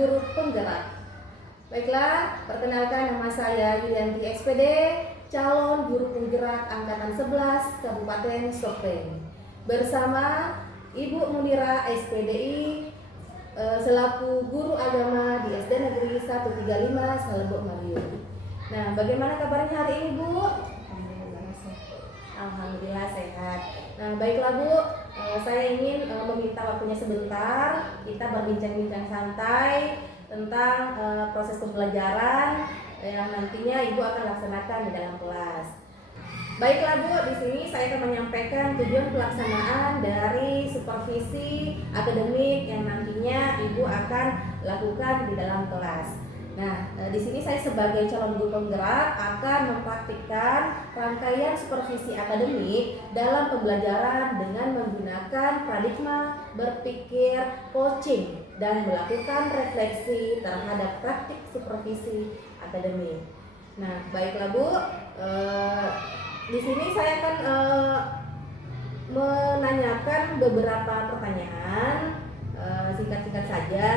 guru penggerak. Baiklah, perkenalkan nama saya Yulianti SPD, calon guru penggerak Angkatan 11 Kabupaten Sopeng. Bersama Ibu Munira SPDI selaku guru agama di SD Negeri 135 Salebok Madiun. Nah, bagaimana kabarnya hari ini, Bu? Alhamdulillah sehat. Nah, baiklah Bu, saya ingin meminta waktunya sebentar. Kita berbincang-bincang santai tentang proses pembelajaran yang nantinya Ibu akan laksanakan di dalam kelas. Baiklah Bu, di sini saya akan menyampaikan tujuan pelaksanaan dari supervisi akademik yang nantinya Ibu akan lakukan di dalam kelas. Nah, di sini saya sebagai calon guru penggerak akan mempraktikkan rangkaian supervisi akademik dalam pembelajaran dengan menggunakan paradigma berpikir coaching dan melakukan refleksi terhadap praktik supervisi akademik. Nah, baiklah Bu, di sini saya akan menanyakan beberapa pertanyaan singkat-singkat saja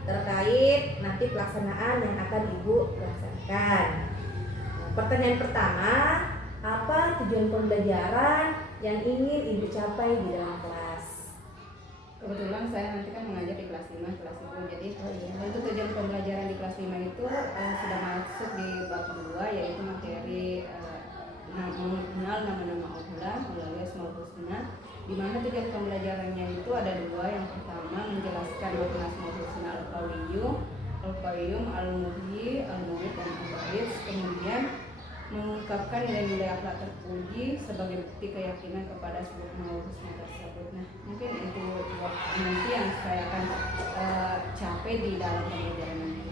terkait nanti pelaksanaan yang akan Ibu laksanakan. Pertanyaan pertama, apa tujuan pembelajaran yang ingin Ibu capai di dalam kelas? Kebetulan saya nanti kan mengajar di kelas 5, kelas 10. Jadi untuk tujuan pembelajaran di kelas 5 itu sudah masuk di bab 2, yaitu materi mengenal nama-nama Allah melalui Asmaul Husna, di mana tujuan pembelajarannya itu ada dua. Yang pertama menjelaskan makna Asmaul Husna Al-Qayyum, Al-Muhyi, Al-Mu'id, dan Al-Ba'id. Kemudian mengungkapkan nilai-nilai akhlak terpuji sebagai bukti keyakinan kepada sebuah Asmaul Husna tersebut. Nah, mungkin itu nanti yang saya akan capai di dalam pembelajaran nanti.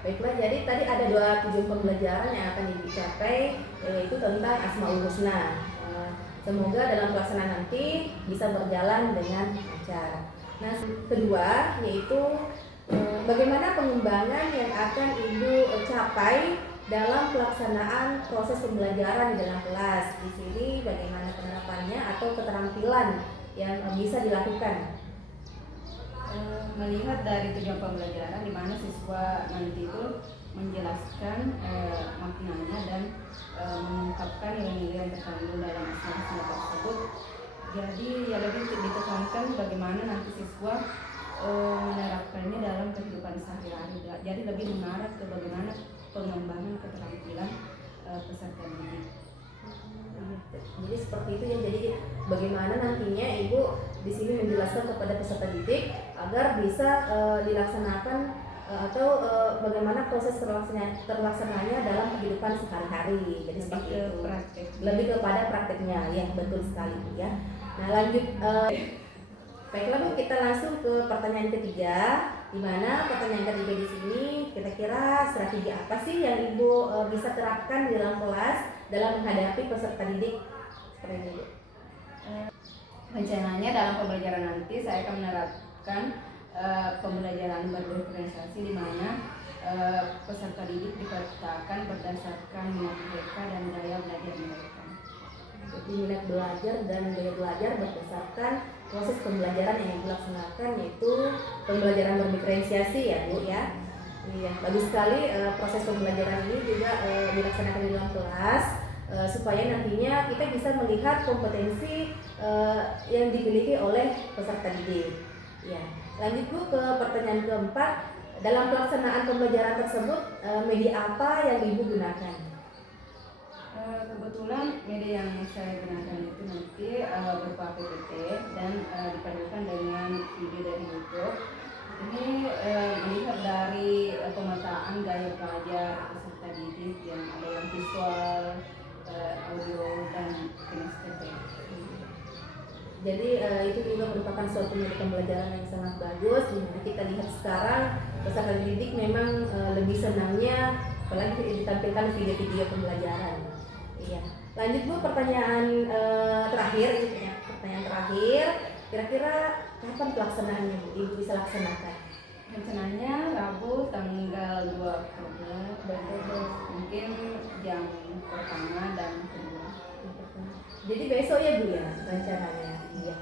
Baiklah, jadi tadi ada dua tujuan pembelajaran yang akan dicapai, yaitu tentang Asmaul Husna. Semoga dalam pelaksanaan nanti bisa berjalan dengan lancar. Nah, kedua yaitu bagaimana pengembangan yang akan Ibu capai dalam pelaksanaan proses pembelajaran di dalam kelas. Di sini bagaimana penerapannya atau keterampilan yang bisa dilakukan? Melihat dari tujuan pembelajaran di mana siswa nanti itu menjelaskan maknanya dan mengungkapkan nilai-nilai yang terkandung dalam Asmaul tersebut. Jadi ya lebih ditekankan bagaimana nanti siswa menerapkannya dalam kehidupan sehari-hari. Jadi lebih mengarah ke bagaimana pengembangan keterampilan peserta didik. Jadi seperti itu ya. Jadi bagaimana nantinya Ibu di sini menjelaskan kepada peserta didik agar bisa dilaksanakan atau bagaimana proses terlaksananya dalam kehidupan sehari-hari. Jadi seperti itu. Praktek. Lebih kepada prakteknya, ya betul sekali ya. Nah, lanjut. Baiklah Bu, kita langsung ke pertanyaan ketiga. Di mana pertanyaan ketiga di sini kira-kira strategi apa sih yang Ibu bisa terapkan di dalam kelas dalam menghadapi peserta didik seperti ini, Bu? Rencananya dalam pembelajaran nanti saya akan menerapkan pembelajaran berdiferensiasi di mana peserta didik dipetakan berdasarkan minat mereka dan daya belajar mereka. Jadi minat belajar dan daya belajar berdasarkan proses pembelajaran yang dilaksanakan, yaitu pembelajaran berdiferensiasi ya Bu ya. Iya, bagus sekali proses pembelajaran ini juga dilaksanakan di dalam kelas supaya nantinya kita bisa melihat kompetensi yang dimiliki oleh peserta didik. Ya, lanjut Bu ke pertanyaan keempat. Dalam pelaksanaan pembelajaran tersebut media apa yang Ibu gunakan? Kebetulan media yang saya gunakan itu nanti berupa PPT dan dipadukan dengan video dari YouTube. Ini melihat dari pemetaan gaya belajar peserta didik yang ada yang visual, audio, dan kinestetik. Jadi itu juga merupakan suatu media pembelajaran yang sangat bagus. Jadi kita lihat sekarang peserta didik memang lebih senangnya apalagi ditampilkan video-video pembelajaran. Iya. Lanjut Bu, pertanyaan terakhir ini ya. Pertanyaan terakhir, kira-kira kapan pelaksanaannya Bu? Ibu bisa laksanakan? Rencananya Rabu tanggal 2 Oktober, mungkin jam pertama dan kedua. Jadi besok ya Bu ya rencananya. Iya.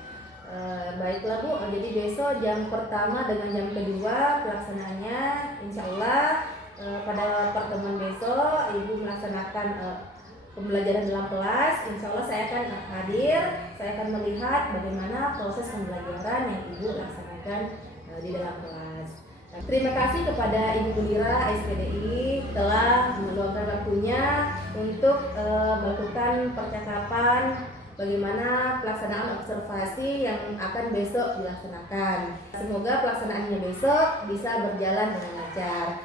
Baiklah Bu, jadi besok jam pertama dengan jam kedua pelaksanaannya insya Allah pada pertemuan besok Ibu melaksanakan pembelajaran dalam kelas. Insya Allah saya akan hadir, saya akan melihat bagaimana proses pembelajaran yang Ibu laksanakan di dalam kelas. Terima kasih kepada Ibu Mundira SPDI telah meluangkan waktunya untuk melakukan percakapan bagaimana pelaksanaan observasi yang akan besok dilaksanakan. Semoga pelaksanaannya besok bisa berjalan dengan lancar.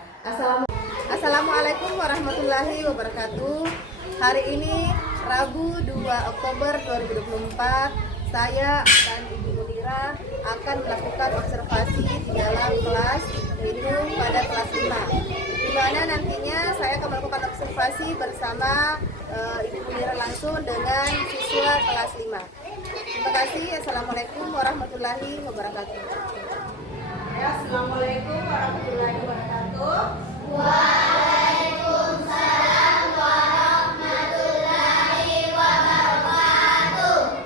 Assalamualaikum warahmatullahi wabarakatuh. Hari ini Rabu 2 Oktober 2024, saya dan Ibu Mundira akan melakukan observasi di dalam kelas, yaitu pada kelas 5. Di mana nantinya saya akan melakukan observasi bersama Ibu Mundira langsung dengan siswa kelas 5. Terima kasih. Assalamualaikum warahmatullahi wabarakatuh. Ya, assalamualaikum warahmatullahi wabarakatuh. Waalaikumsalam warahmatullahi wabarakatuh.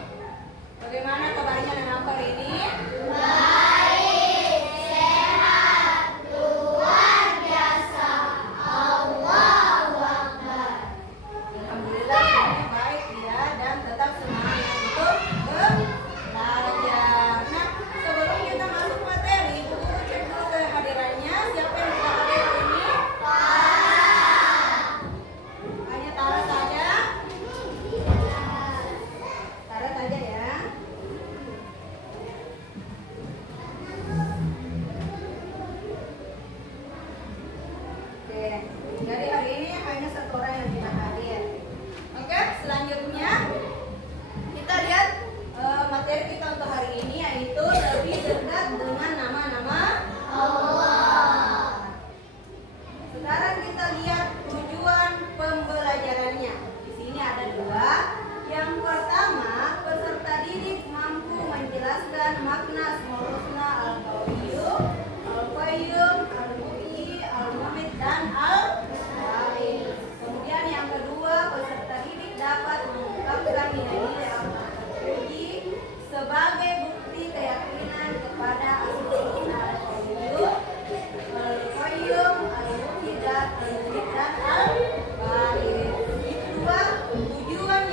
Bagaimana kabarnya anak hari ini? Baik, sehat, luar biasa. Allahu Akbar. Alhamdulillah semuanya baik ya, dan tetap semangat untuk belajar. Nah, sebelum kita masuk materi, Bu Guru cek dulu kehadirannya. Siapa yang sudah hadir hari ini? Hanya Tara saja. Tara saja ya. Oke, jadi hari ini hanya satu orang yang tidak hadir. Oke, selanjutnya kita lihat materi kita untuk hari ini, yaitu lebih dekat dengan nama-nama Allah. Sekarang kita lihat tujuan pembelajarannya. Di sini ada dua. Yang pertama, peserta didik mampu menjelaskan makna Asmaul Husna Al-Qawiyyum, Al-Qayyum, Al-Muhyi, Al-Mumit, dan Al-Wahid. Kemudian yang kedua, peserta didik dapat mengungkapkan nilai-nilai al-Tauhid sebagai bukti keyakinan kepada Asmaul Husna Al-Qawiyyum, Al-Qayyum, Al-Muhyi, dan Al-Mumit, dan Al-Wahid. Itu dua tujuan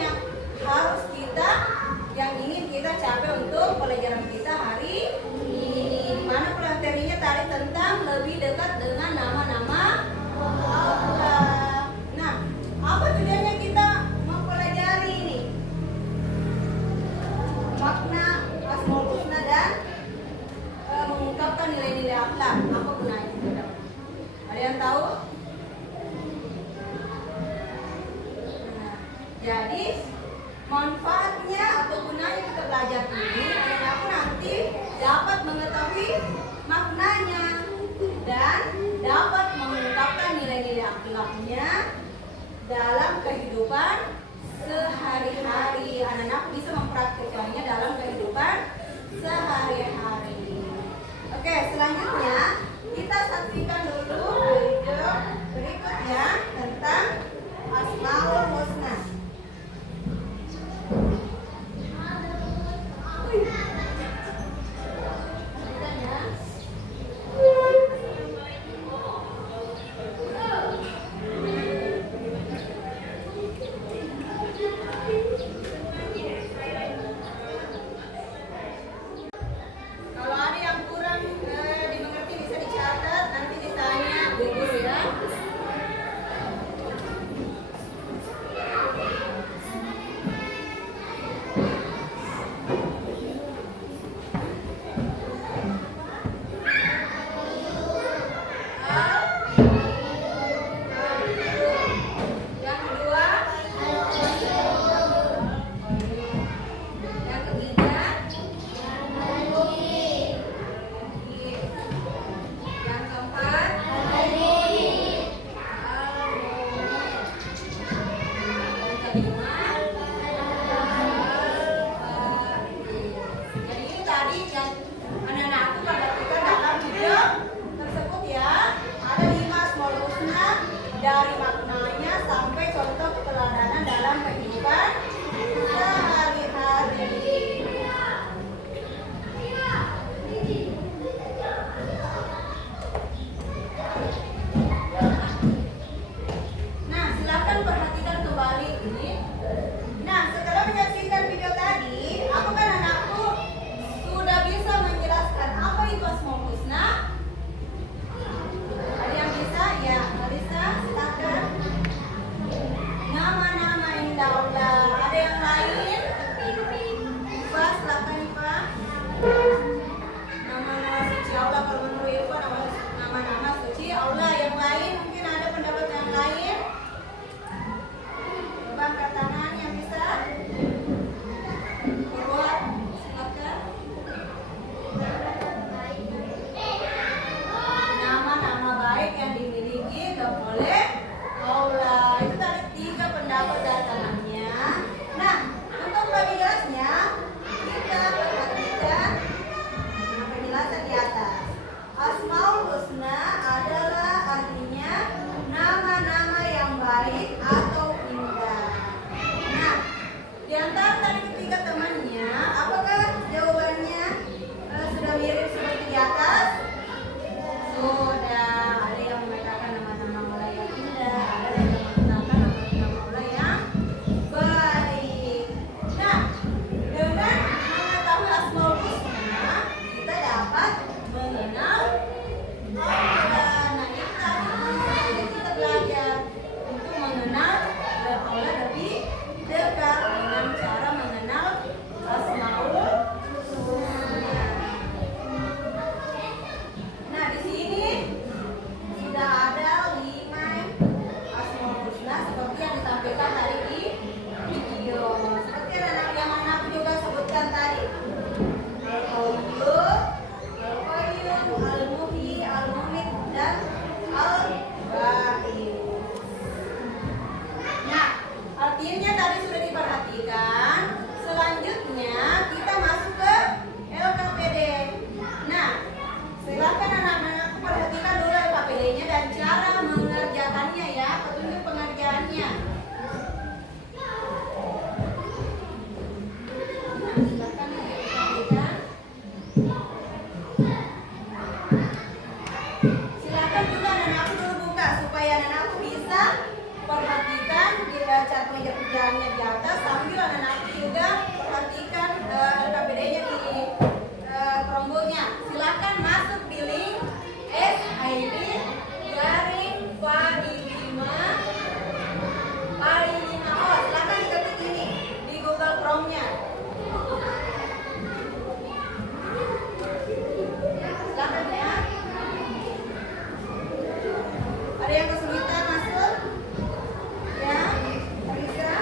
yang ingin kita capai untuk pelajaran kita hari ini. Di mana materinya tadi tentang lebih dekat dengan nama-nama Allah. Nah, apa tujuannya kita mempelajari ini? Makna Asmaul Husna dan mengungkapkan nilai-nilai akhlak. Apa gunanya? Ada yang tahu? Nah, jadi manfaatnya atau gunanya kita belajar ini adalah aku nanti dapat mengetahui maknanya dan dapat mengungkapkan nilai-nilai akhlaknya dalam kehidupan sehari-hari. Anak-anak bisa mempraktikkannya dalam kehidupan sehari-hari. Oke, selanjutnya kita saksikan dulu video berikutnya tentang Asmaul Husna. Kalau ada yang kurang dimengerti husna adalah artinya nama-nama yang baik atau indah. Nah, di antara tadi ketiga temannya, apakah jawabannya sudah mirip seperti di atas? Sudah. Ada yang mengatakan nama-nama Allah yang indah, ada yang mengatakan nama-nama Allah yang baik. Nah, dengan mengetahui Asmaul Husna, kita dapat mengenal Allah. Nah, ini tadi kita belajar untuk mengenal Allah lebih dekat dengan cara mengenal Asmaul Husna. Nah, di sini sudah ada 5 Asmaul Husna seperti yang ditampilkan tadi di video. Seperti yang anak juga sebutkan tadi. Al-Qayyum, Al-Qayyum, Al-Muhyi, Al-Mumit, dan Al-Ba'id. Nah, artinya tadi sudah diperhatikan. Selanjutnya kita masuk ke LKPD. Nah, silakan anak-anak perhatikan dulu LKPD-nya dan cara mengerjakannya ya, petunjuk pengerjaannya. Nah, silakan diperhatikan. Silakan juga anak-anak dulu buka supaya anak-anak bisa perhatikan cara pengerjaannya di atas sambil anak-anak juga perhatikan LKPD-nya di Chromebook-nya. Silakan masuk di link SID garing file 5. Oh, silakan diketik ini di Google Chrome-nya. Silakan ya. Ada yang kesulitan masuk? Ya, bisa.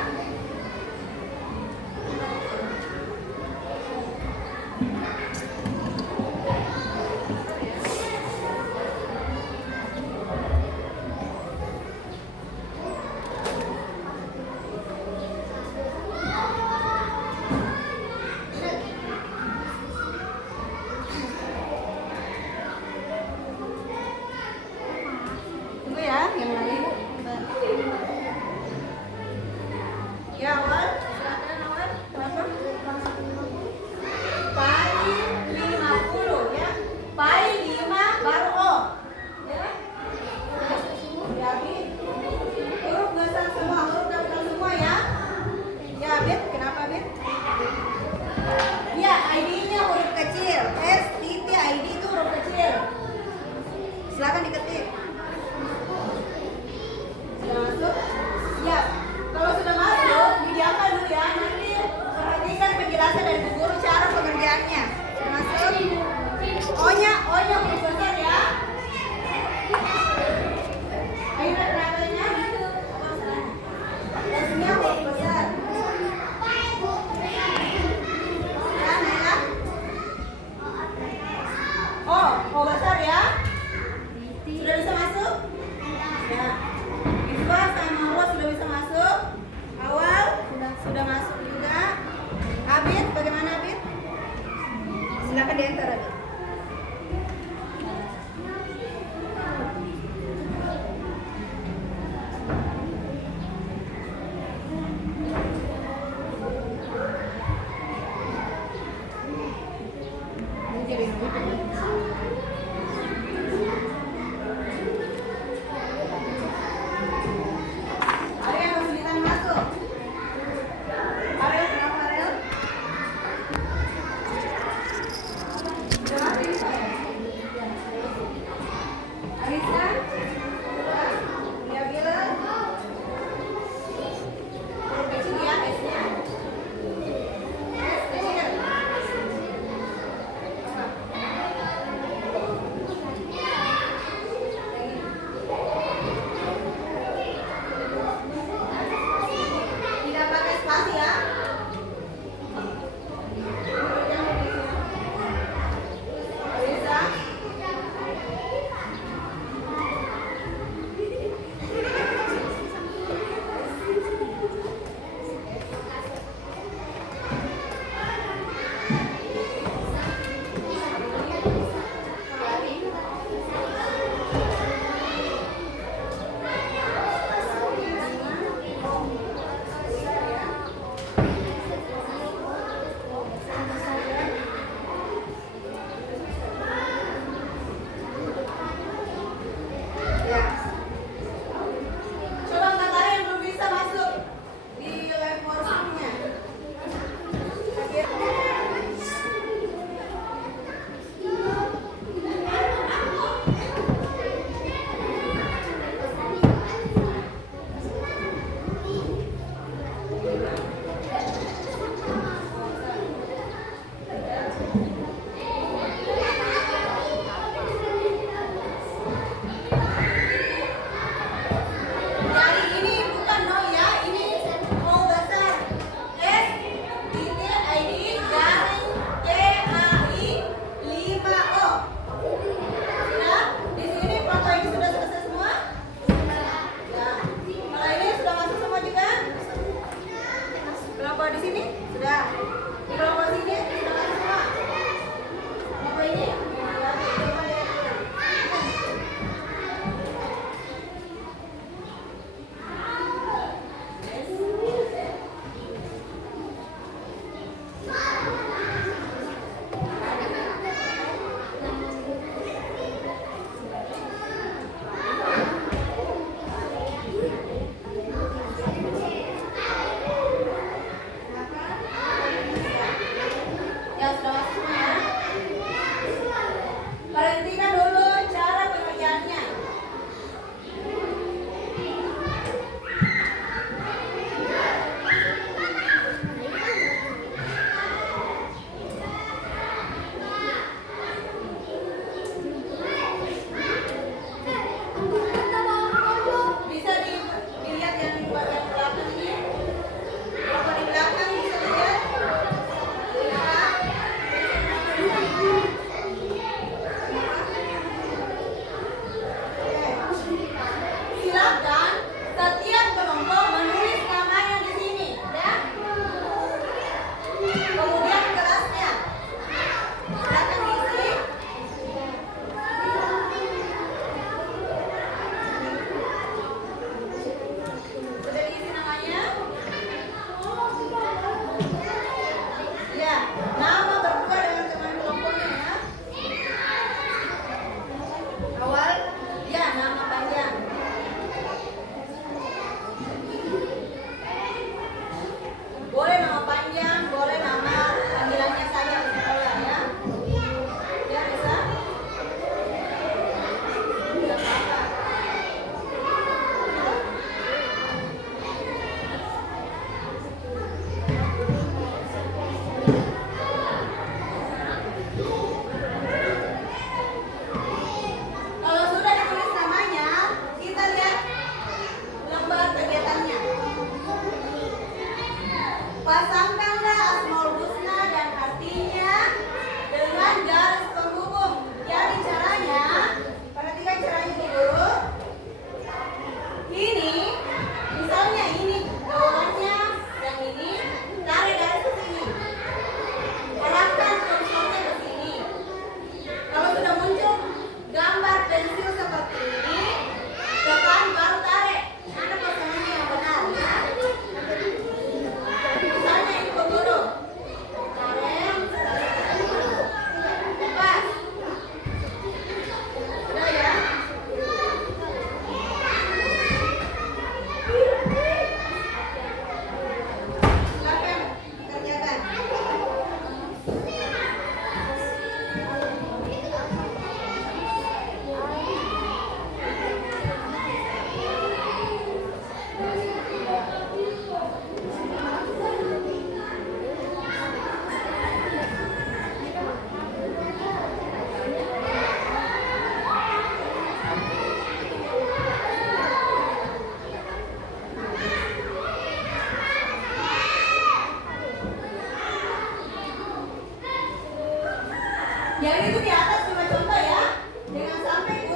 Tunggu ya, yang lain. Ya, Wan, silakan Wan. Berapa? Pai 50 ya. Pai 5 baru O. Ya. Ya, Bit. Huruf besar semua, huruf kapital semua ya. Ya, Bit, kenapa Bit? Ya, ID-nya huruf kecil. S titik ID itu huruf kecil. Silakan diketik. Sudah masuk? Siap. Kalau sudah masuk, didiamkan dulu ya. Nanti perhatikan penjelasan dari Bu Guru cara pengerjaannya. Sudah masuk? O-nya huruf besar ya. Ayo kenapanya? S-nya huruf besar. Ya, Nela? O besar ya. Sudah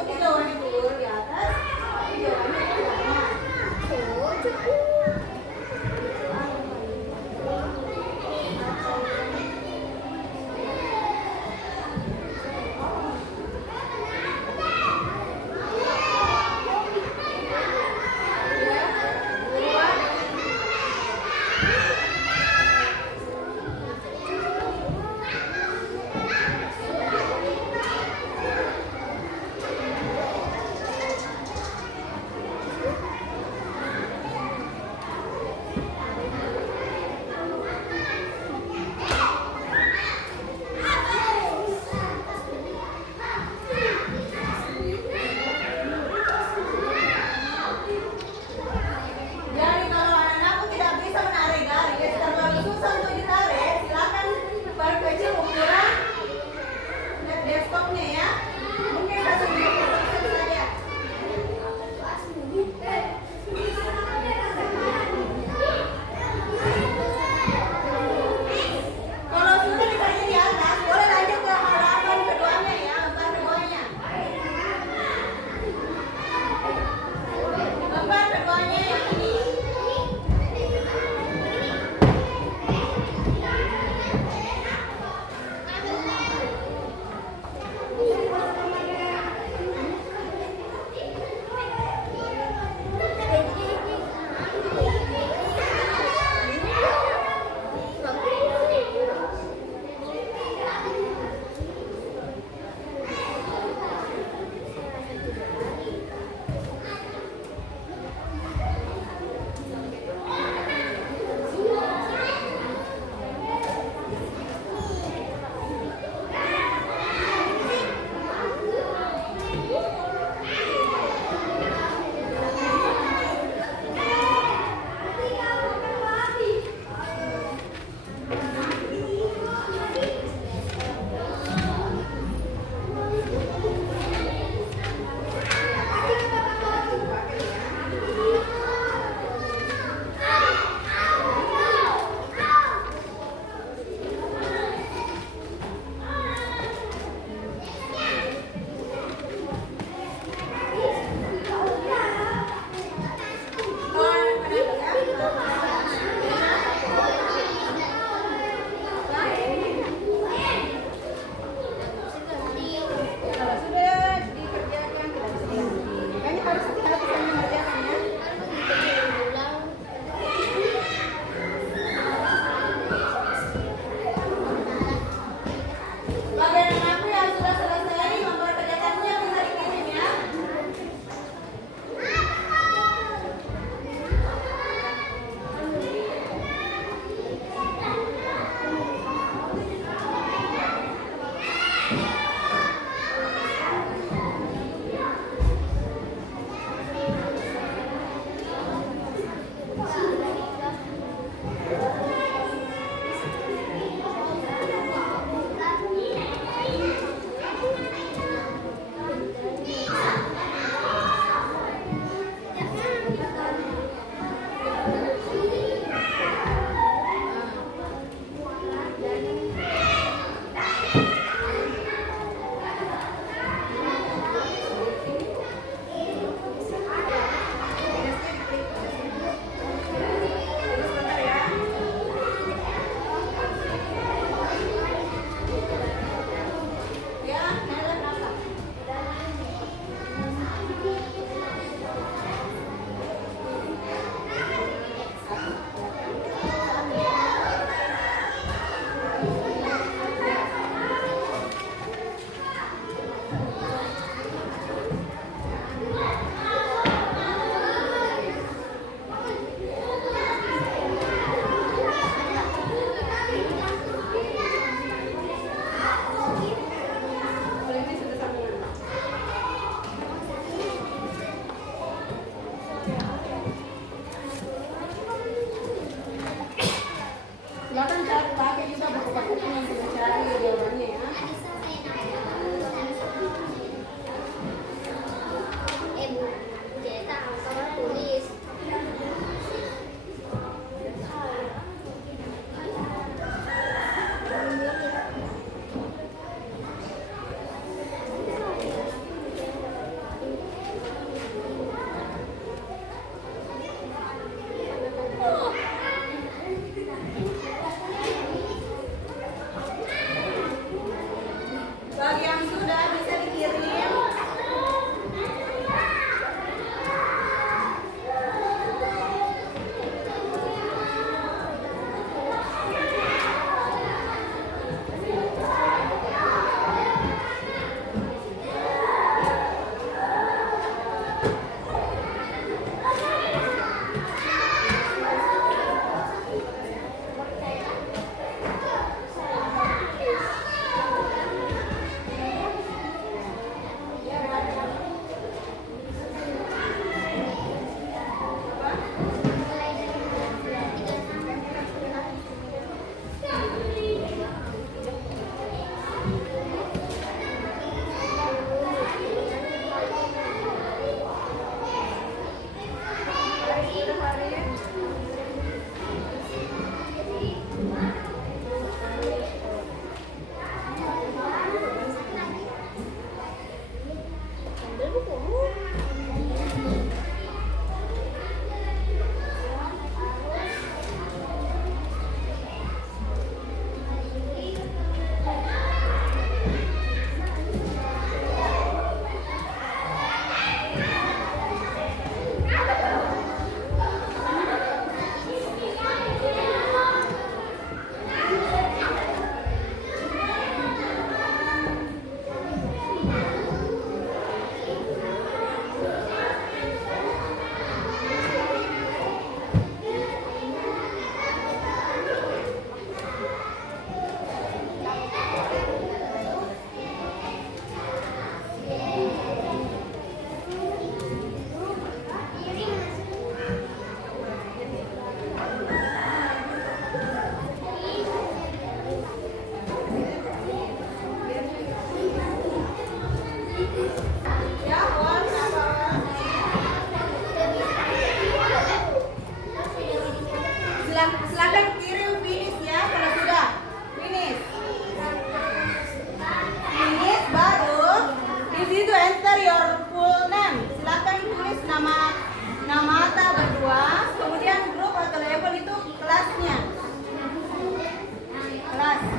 tiga warna dulu di atas, tiga warna di bawah. Oh, cukup.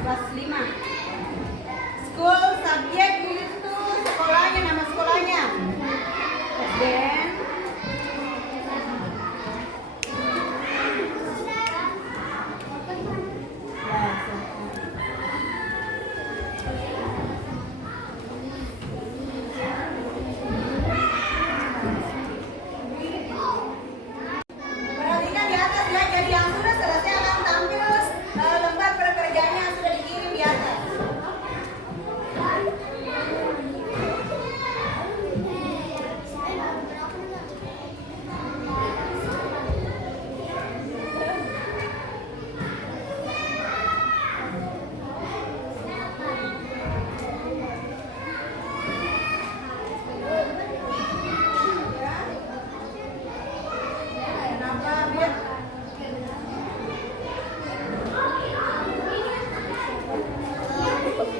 kelas 5. School subjek itu sekolahnya, nama sekolahnya. Dan perhatikan di atas ya, jadi yang sudah selesai akan tampil lembar pekerjaannya yang sudah dikirim di atas. Kenapa, Bir?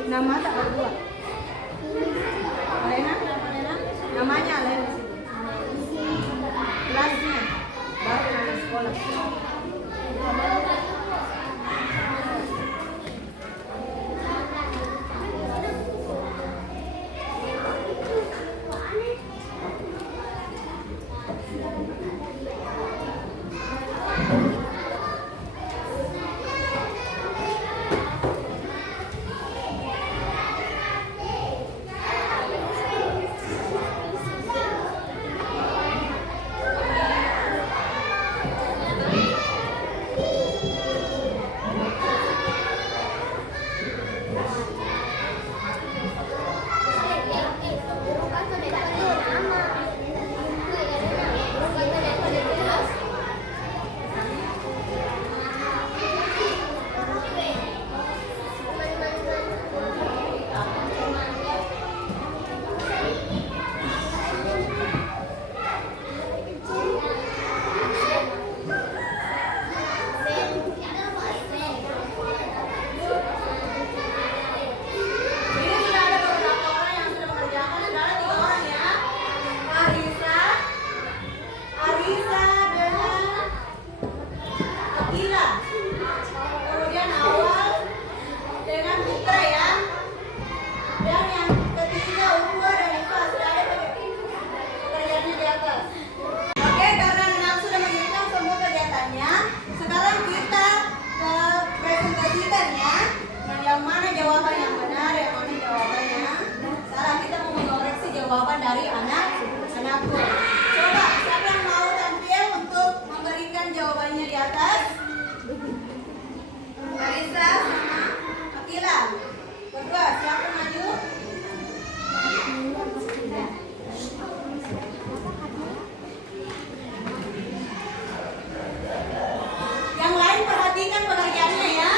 Nama tak berdua. Alena? Namanya Alena di situ. Kelasnya. Baru nama sekolah. Ini sudah ada beberapa orang yang sudah mengerjakan, sudah ada 3 orang ya. Arisa dengan Akila. Kemudian Awal dengan Putra ya. Dan yang ketiga Uwa dan Iva sudah ada pekerjaannya di atas. Oke, karena Anak sudah mengirimkan semua kegiatannya, sekarang kita presentasikan ya. Yang mana jawaban yang benar, yang mana jawabannya salah. Kita mau mengoreksi jawaban dari anakku. Coba siapa yang mau tampil untuk memberikan jawabannya di atas? Arisa sama Akila. Berdua, siapa maju? Yang lain perhatikan pekerjaannya ya.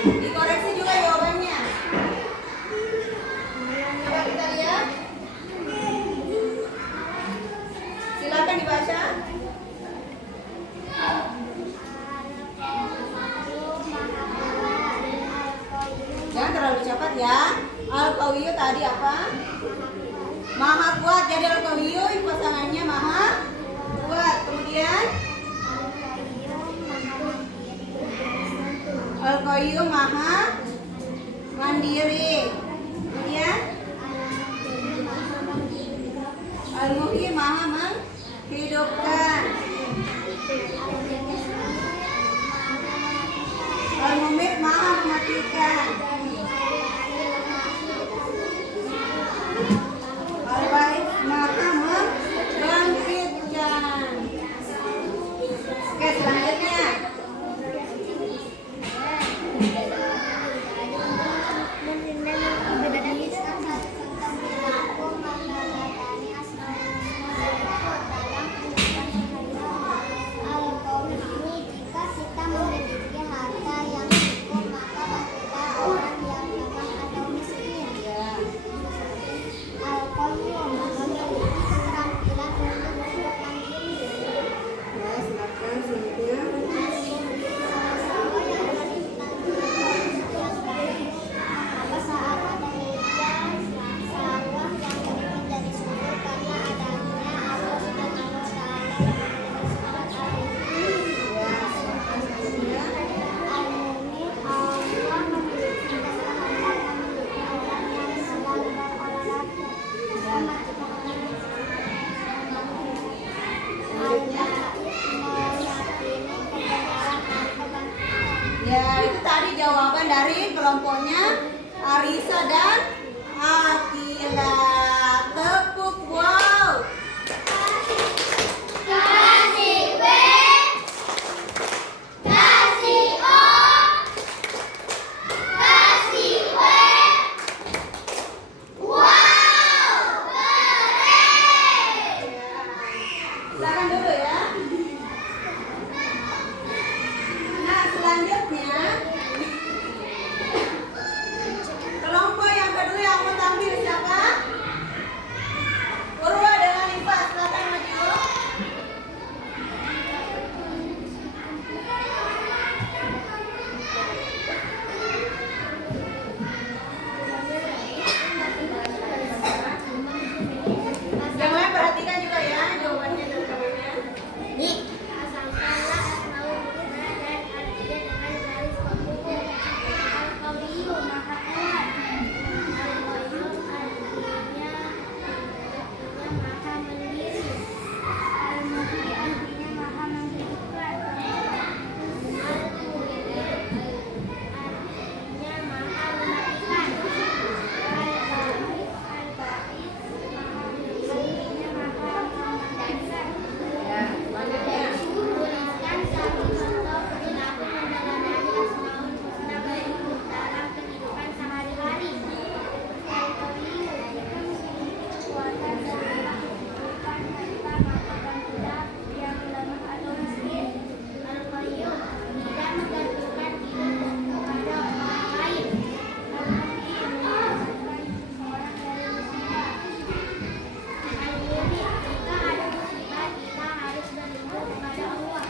Dikoreksi juga jawabannya. Coba kita lihat. Silakan dibaca. Jangan terlalu cepat ya. Al-Qawiyu tadi apa? Maha kuat. Jadi Al-Qawiyu pasangannya maha kuat. Kemudian Al-Qayyum maha mandiri. Kemudian Al-Muhyi maha menghidupkan. Al-Mumit maha mematikan. Al-Wahid maha membangkitkan. Oke, selanjutnya kelompoknya Arisa dan Akila. Tepuk wow. Kasih B, kasih O, kasih W. Wow, keren. Silakan dulu ya. Nah, selanjutnya kelompok yang kedua yang mau tampil siapa? Purwa dengan Iva, silakan maju. Yang lain perhatikan juga ya jawabannya dari temannya. Pasangkanlah asmaul husna dan artinya dengan garis penghubung. Al-Qawiyyu maha kuat. Al-Qayyum artinya maha mandiri. Al-Muhyi artinya maha menghidupkan. Al-Muhyi artinya maha mematikan. Al-Ba'is artinya maha memandangkan. Ya, selanjutnya. Tuliskan satu contoh perilaku menjalani asmaul husna baik dalam kehidupan sehari-hari. Al-Qawiyyu memiliki kekuatan dalam kehidupan tanpa melakukan tidak yang lemah atau miskin. Al-Qayyum tidak menggantungkan hidup kepada orang lain. Al-Muhyi menyelamatkan seseorang dari musibah. Al-Muhyi jika ada musibah kita harus berlindung kepada Allah.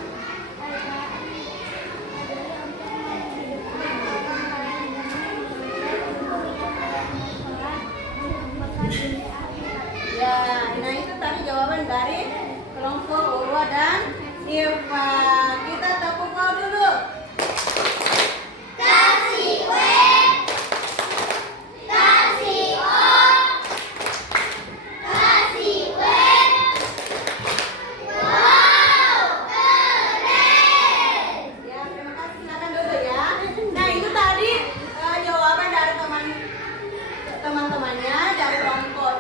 Al-Ba'is adalah untuk menghidupkan orang lain dengan mengajar kemudian melakukan sholat merupakan dunia akhirat. Ya, nah itu tadi jawaban dari kelompok Urwa dan Iva. Kita tepuk tangan dulu. Kasih W, kasih O, kasih W. Wow, keren. Ya, terima kasih. Silakan dulu ya. Nah, itu tadi jawaban dari teman-temannya dari kelompok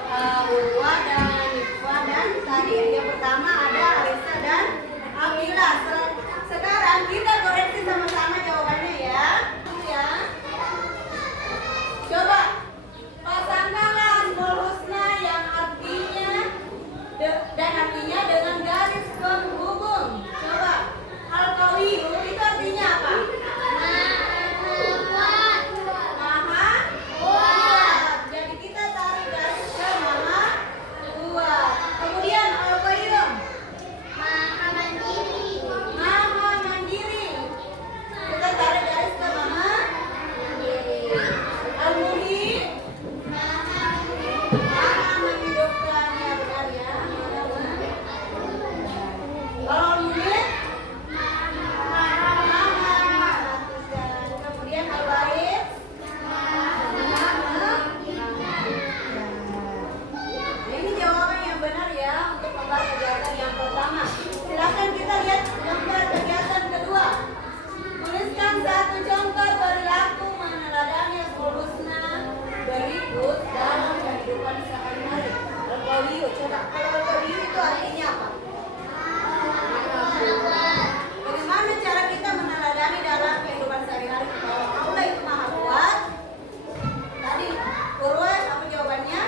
Urwa dan Iva, dan tadi yang pertama ada Arisa dan Akila. Sekarang kita koreksi sama-sama jawabannya ya. Ya. Coba pasangkanlah asmaul husna yang artinya dan artinya dengan garis penghubung. Coba Al-Qawiyyu itu artinya apa? Maha kuat. Jadi kita tarik garis ke maha kuat. Kemudian Al-Qayyum Maha mandiri. maha mandiri. Kita tarik garis ke maha mandiri. Al-Muhyi maha menghidupkan, ya benar ya. Kalau Al-Muhyi maha mematikan. Kemudian Al-Ba'is Nah, ini jawaban yang benar ya untuk membahas kegiatan yang pertama. Silakan kita lihat gambar kegiatan kedua. Tuliskan satu contoh perilaku meneladani asmaul husna berikut dalam kehidupan sehari-hari. Al-Qawiyyu, coba kalau Al-Qawiyyu itu artinya apa? Bagaimana cara kita meneladani dalam kehidupan sehari-hari? Kalau Allah itu maha kuat. Tadi Purwa apa jawabannya?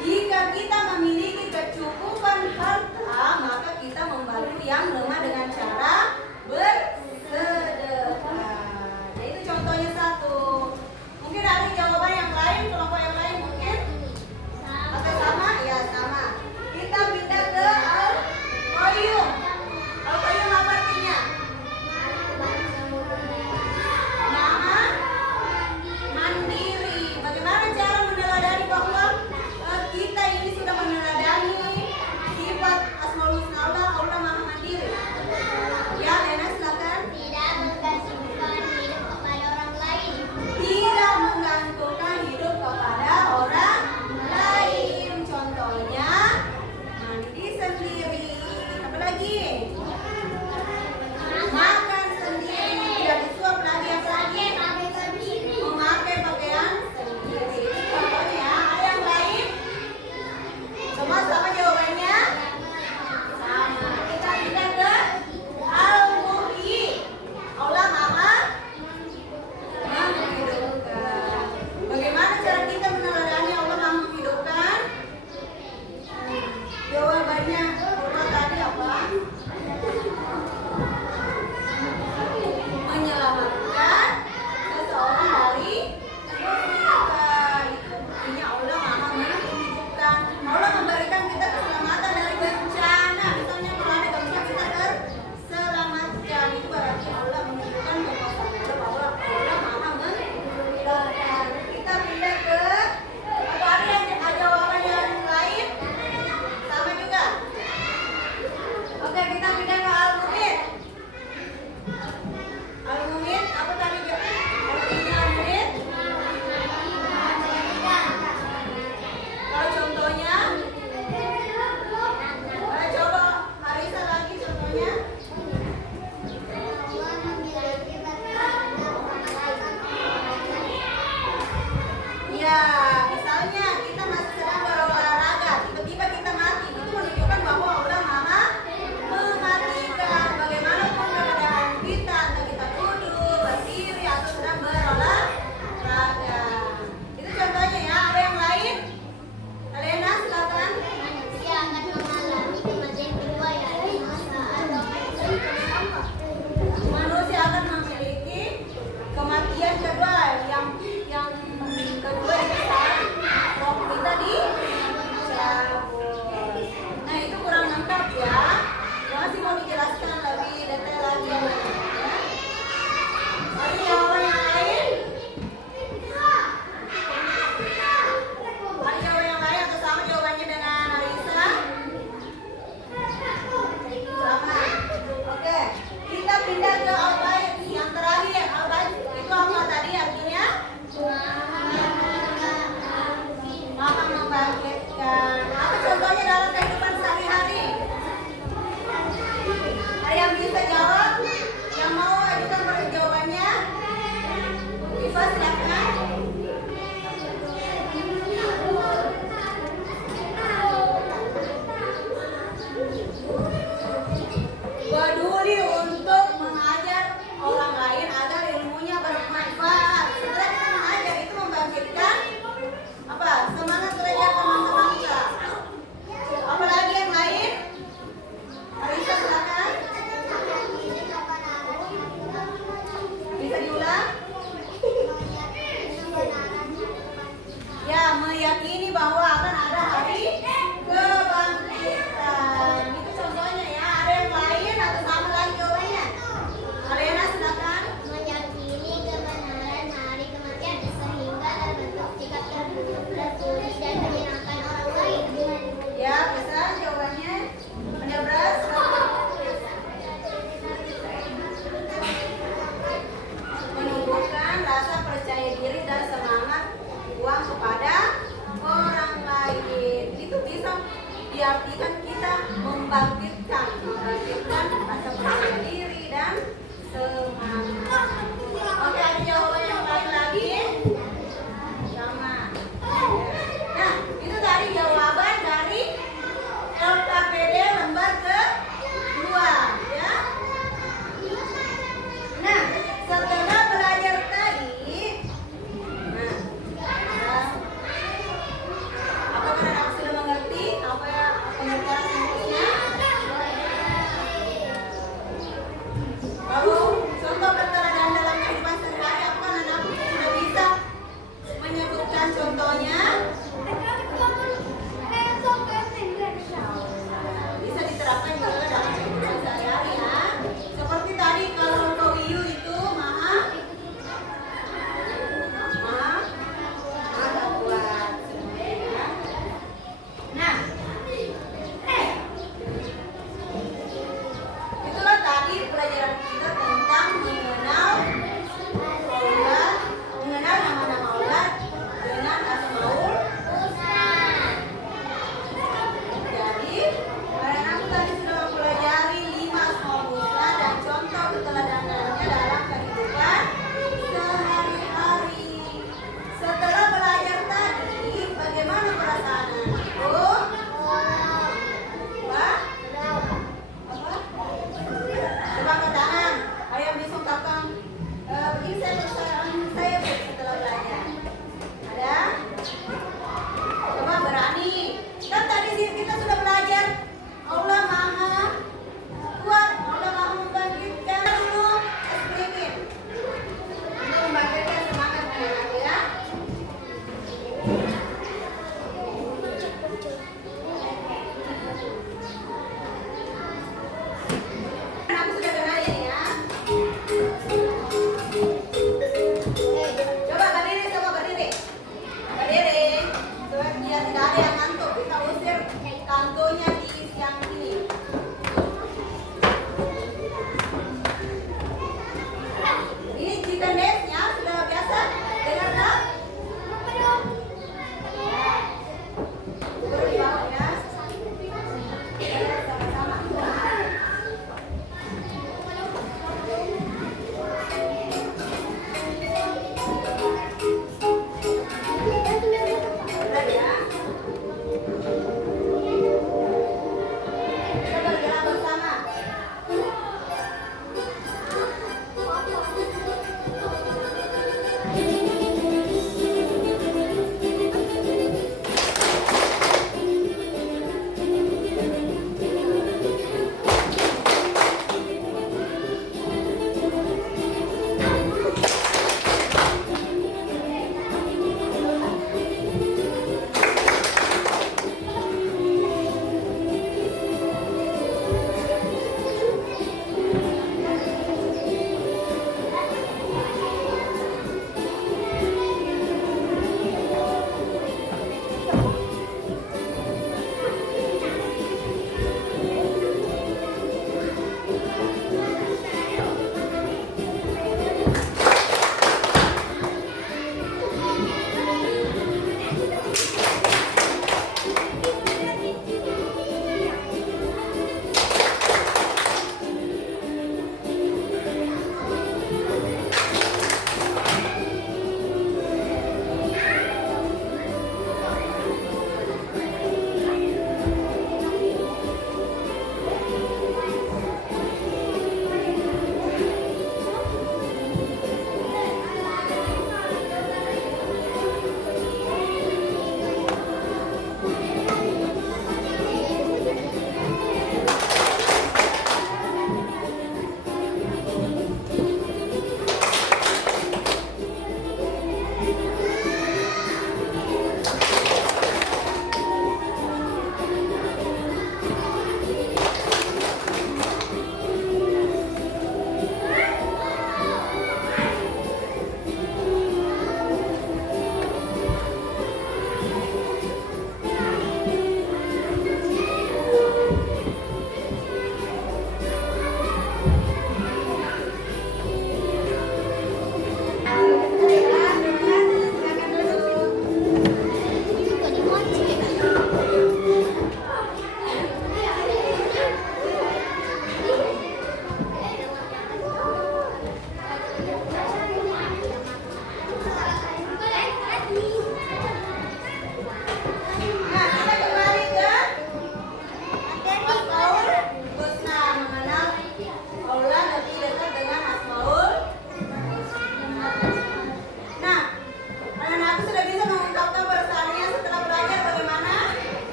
Jika kita memiliki kecukupan harta, maka kita membantu yang lemah dengan cara bersedekah. Nah, itu contohnya satu. Mungkin ada jawaban yang lain, kelompok yang lain mungkin? Atau sama? Ya sama. Kita pindah ke Al-Qayyum. Al-Qayyum apa artinya? Maha mandiri. Bagaimana cara meneladani bahwa kita ini sudah meneladani sifat asmaul husna Allah, Allah maha mandiri? Ya, Lena silakan. Tidak menggantungkan hidup kepada orang lain. Tidak menggantungkan hidup kepada orang lain.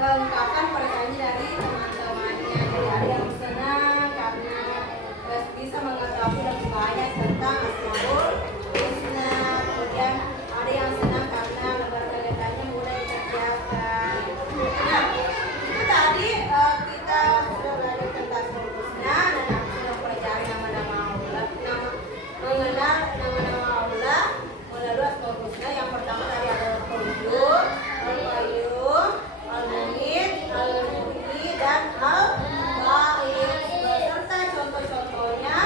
ungkapan perasaannya dari teman-temannya. Jadi ada yang senang karena bisa mengetahui lebih banyak tentang Asmaul Husna. Kemudian ada yang senang karena lembaga-lembaganya mudah dikerjakan. Nah, itu tadi kita sudah belajar tentang Asmaul Husna dan aku sudah pelajari nama-nama Allah, mengenal nama-nama Allah melalui Asmaul Husna. Yang pertama tadi ada Al-Qayyum, Al-Qayyum, Al-Mu'id, Al-Mu'id, dan Al-Ba'id. Beserta contoh-contohnya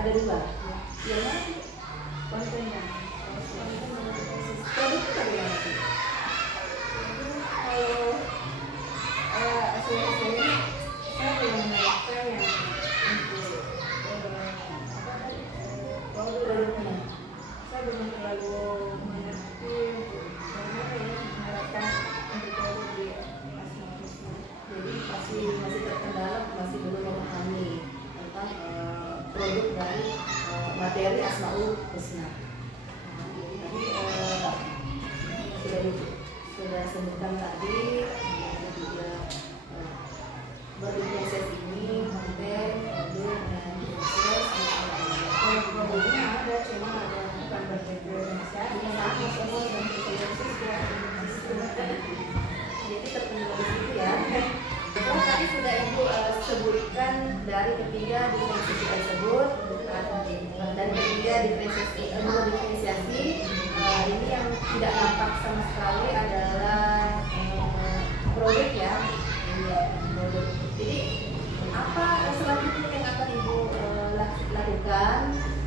Ada dua. Yang mana sih? Kontennya. Produknya bagaimana sih? Kalau hasil-hasilnya saya belum menerapkan yang untuk produknya. Saya belum terlalu mengerti bagaimana ya menerapkan untuk produk di Asma Husna. Jadi masih terkendala, masih belum memahami tentang produk dari materi Asmaul Husna. Tadi sudah sebutkan tadi ada juga berinisiatif ini konten, produk dan proses. Kalau produknya ada, cuma ada bukan berdifferensiasi, sama semua dan diferensiasi. Jadi terkendala di situ ya. Setelah tadi sudah Ibu sebutkan dari ketiga diferensiasi tersebut, dan ketiga diferensiasi ini yang tidak nampak sama sekali adalah produk ya. Iya, produk. Jadi apa selanjutnya yang akan Ibu lakukan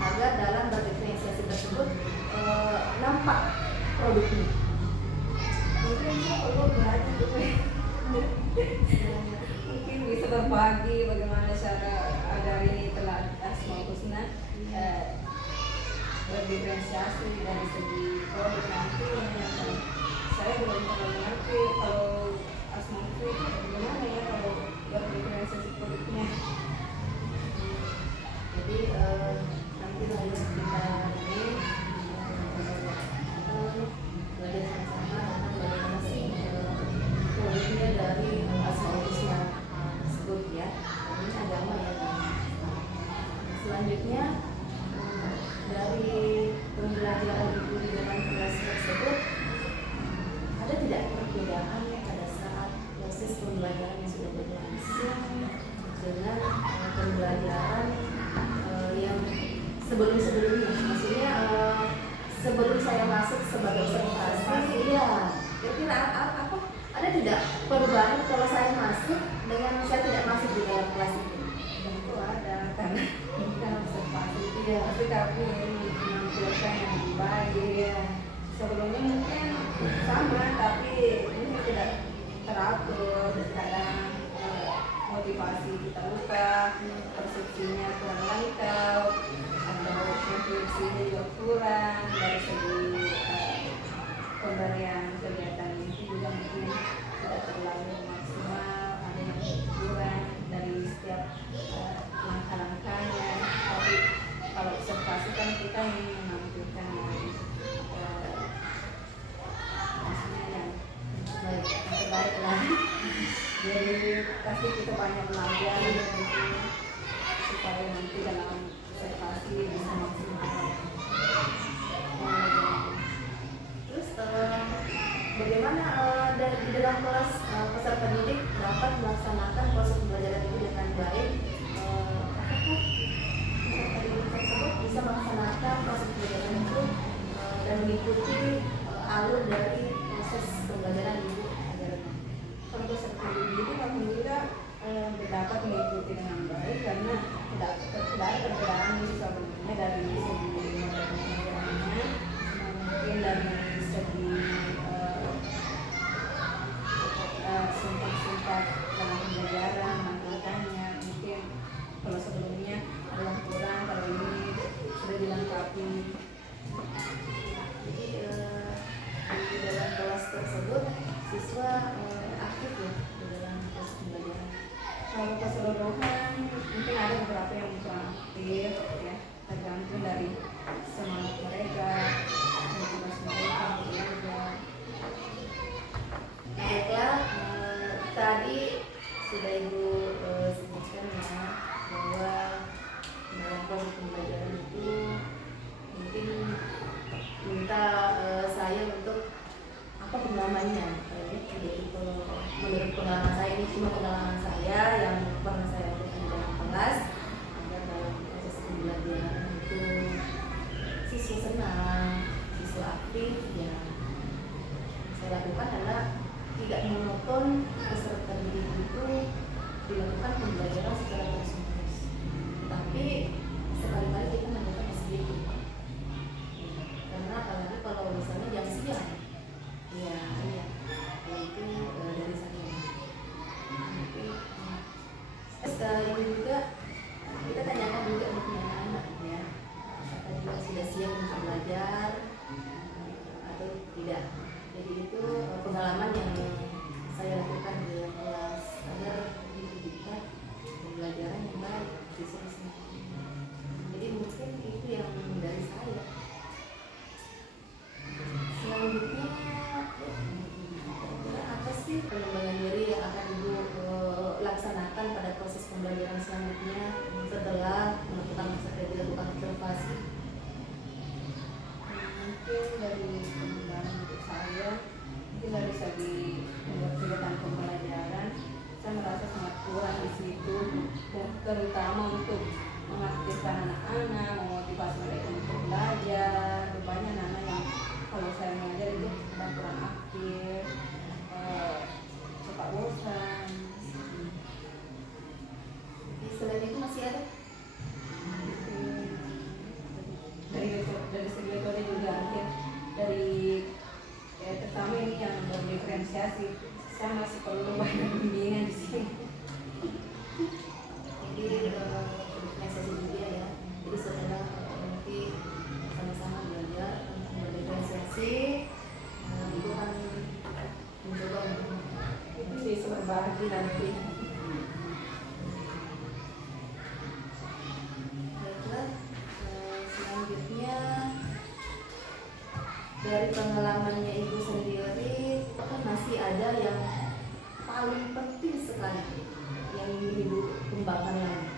agar dalam berdiferensiasi tersebut nampak produknya? Mungkin saya perlu belajar dulu. Mungkin bisa berbagi bagaimana cara dari telah Asmaul Husna berdiferensiasi dari segi produk nanti saya belum terlalu mengerti kalau Asmaul Husna itu bagaimana ya kalau berdiferensiasi produknya. Jadi nanti harus kita ini belajar sama-sama tentang bagaimana sih produknya dari Asmaul Husna tersebut ya. Ini agama ya. Selanjutnya dari pembelajaran Ibu di dalam kelas tersebut ada tidak perbedaan pada saat proses pembelajaran yang sudah berlangsung dengan pembelajaran yang sebelum-sebelumnya, maksudnya sebelum saya masuk sebagai observasi, iya, kira-kira apa? Ada tidak perubahan kalau saya masuk dengan saya tidak masuk di dalam kelas itu? Tentu ada karena kita observasi itu Iya. tapi kami menampilkan yang lebih baik ya. Sebelumnya mungkin sama tapi ini tidak teratur, kadang motivasi kita lupa, persepsinya kurang lengkap atau refleksinya juga kurang dari segi pemberian kegiatan itu juga mungkin tidak terlalu maksimal, ada yang kurang dari setiap langkah-langkahnya. Tapi kalau observasi kan kita ingin menampilkan maksudnya yang terbaik lah. Jadi pasti kita banyak belajar supaya nanti dalam observasi bisa maksimal. Terus bagaimana di dalam kelas peserta didik dapat melaksanakan proses pembelajaran itu dengan baik? Apakah peserta didik tersebut bisa melaksanakan proses pembelajaran itu dan mengikuti alur dari proses pembelajaran itu? Kalau peserta didik alhamdulillah dapat mengikuti dengan baik karena tidak ada perbedaan sebelumnya dari segi pembelajarannya, mungkin dari segi singkat-singkat dalam pembelajaran, mengatakannya mungkin kalau sebelumnya ada yang kurang, kalau ini sudah dilengkapi. Jadi di dalam kelas tersebut siswa aktif ya di dalam proses pembelajaran. Kalau keseluruhan mungkin ada beberapa yang kurang aktif ya, tergantung dari semangat mereka, motivasi mereka juga. Baiklah, tadi sudah Ibu sebutkan ya bahwa dalam proses pembelajaran itu mungkin minta saya untuk apa pengalamannya. Jadi menurut pengalaman saya, ini cuma pengalaman saya yang pernah saya lakukan di dalam kelas, agar dalam proses pembelajaran itu siswa senang, siswa aktif ya. Saya lakukan adalah tidak monoton, peserta didik itu dilakukan pembelajaran secara terus-menerus, tapi sekali-kali menfokuskan anak-anak, memotivasi mereka untuk belajar. Rupanya anak-anak yang kalau saya mengajar itu sedang kurang aktif, suka bosan. Jadi selain itu masih ada Dari segi metode juga ya, dari terutama ini yang berdiferensiasi, saya masih perlu banyak bimbingan di sini. jadi diferensiasi juga ya. Jadi setelah nanti sama-sama belajar untuk berdiferensiasi, itu kan mencoba untuk Bisa berbagi nanti. baiklah. Selanjutnya dari pengalamannya ibu sendiri, kan masih ada yang paling penting sekali yang ingin ibu kembangkan lagi.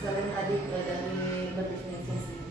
Selain tadi dari berdiferensiasi